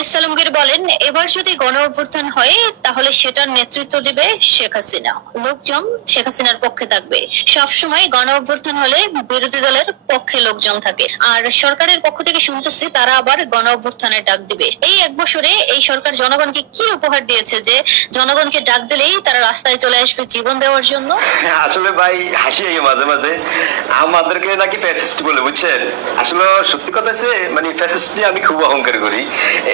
আনিস আলমগীর বলেন, এবার যদি গণ অভ্যুত্থান হয় তাহলে সেটার নেতৃত্ব দিবে শেখ হাসিনা। লোকজন শেখ হাসিনার পক্ষে থাকবে। সবসময় গণ অভ্যুত্থান হলে বিরোধী দলের পক্ষে লোকজন থাকে, আর সরকারের পক্ষ থেকে শুনতেছি তারা আবার গণ অভ্যুত্থানের ডাক দিবে। এই এক বছরে এই সরকার জনগণকে কি উপহার দিয়েছে যে জনগণকে ডাক দিলেই তারা রাস্তায় চলে আসবে জীবন দেওয়ার জন্য? আসলে ভাই হাসি মাঝে মাঝে আমাদেরকে নাকি ফ্যাসিস্ট বলে, বুঝছেন? আসলে সত্যি কথা হচ্ছে মানে ফ্যাসিস্ট নিয়ে আমি খুব অহংকার করি।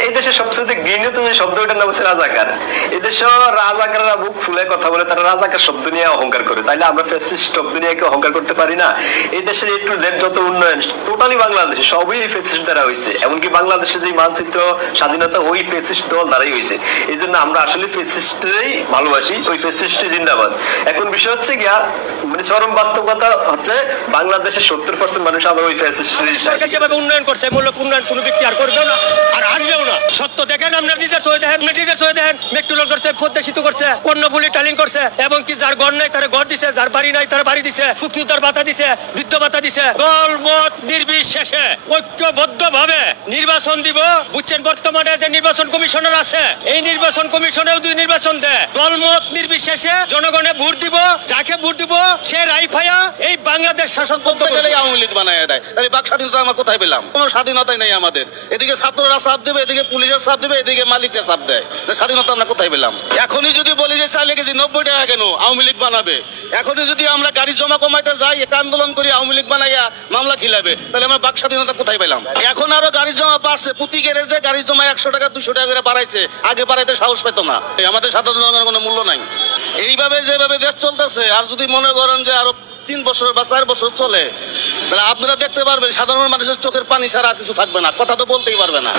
এই দেশের সবচেয়ে ঘৃণিত যে শব্দ, ওটার নাম হচ্ছে রাজাকার। এই দেশে রাজাকাররা বুক ফুলে কথা বলে, তারা রাজাকার শব্দ নিয়ে অহংকার করে। তাইলে আমরা ফ্যাসিস্ট শব্দ নিয়ে কি অহংকার করতে পারি না? এই দেশের একটু জেড যত উন্নয়ন টোটালি বাংলাদেশে সবই ফ্যাসিস্ট দ্বারা হয়েছে। এমনকি বাংলাদেশে যে মানচিত্র স্বাধীনতা ওই ফ্যাসিস্ট দল দ্বারাই হয়েছে। এই জন্য আমরা আসলে ফ্যাসিস্টই ভালোবাসি, ওই ফ্যাসিস্টই জিন্দাবাদ। এখন বিষয় হচ্ছে গিয়া মানে চরম বাস্তবতা হচ্ছে বাংলাদেশের 70% মানুষ আবার ওই ফ্যাসিস্ট। সরকার যেভাবে উন্নয়ন করছে, মূলক উন্নয়ন কোনো ব্যক্তি আর করবেও না, আর আসবেও না। সত্য দেখেন, আমরা নিজের চোখে দেখেন, মেট্রো রেল করছে, পদ্মা সেতু করছে, কর্ণফুলী টালিং করছে, এবং কি যার ঘর নাই তারা ঘর দিছে, যার বাড়ি নাই তারা বাড়ি দিছে, মুক্তিযোদ্ধার ভাতা দিছে, বৃদ্ধ ভাতা দিছে। দল মত নির্বিশেষে ঐক্যবদ্ধ ভাবে নির্বাচন দিব। বুঝছেন, বর্তমানে যে নির্বাচন কমিশনার আছে, এই নির্বাচন কমিশনেও দুই নির্বাচন দেয়। দল মত নির্বিশেষে জনগণে ভোট দিব, যাকে ভোট দিব সে রাইফায়া এই বাংলাদেশ শাসন করতে গেলে আওয়ামী লীগ বানায় দেয়। তাহলে বাক স্বাধীনতা আমরা কোথায় পেলাম? কোনো স্বাধীনতাই নেই আমাদের। এদিকে ছাত্ররা চাপ দেবে, এদিকে পুলিশের চাপ দেবে, এদিকে মালিকরা চাপ দেয়। স্বাধীনতা আমরা কোথায় পেলাম? এখনই যদি বলি যে চাইলে কেজি 90 টাকা কেন আওয়ামী লীগ বানাবে, এখনই যদি আমরা গাড়ি জমা কমাইতে যাই, এক আন্দোলন করি আওয়ামী লীগ বানাইয়া মামলা খিলাবে, তাহলে আমরা বাক স্বাধীনতা কোথায় পেলাম? এখন আরো গাড়ি জমা বাড়ছে, প্রতি গ্যারেজে গাড়ি জমা 100 টাকা 200 টাকা করে বাড়াইছে। আগে বাড়াইতে সাহস পেত না। আমাদের সাধারণ জনগণের কোনো মূল্য নাই। এইভাবে যেভাবে দেশ চলতেছে, আর যদি মনে করেন যে আরো 3 বছর বা 4 বছর চলে, তাহলে আপনারা দেখতে পারবেন সাধারণ মানুষের চোখের পানি ছাড়া কিছু থাকবে না, কথা তো বলতেই পারবে না।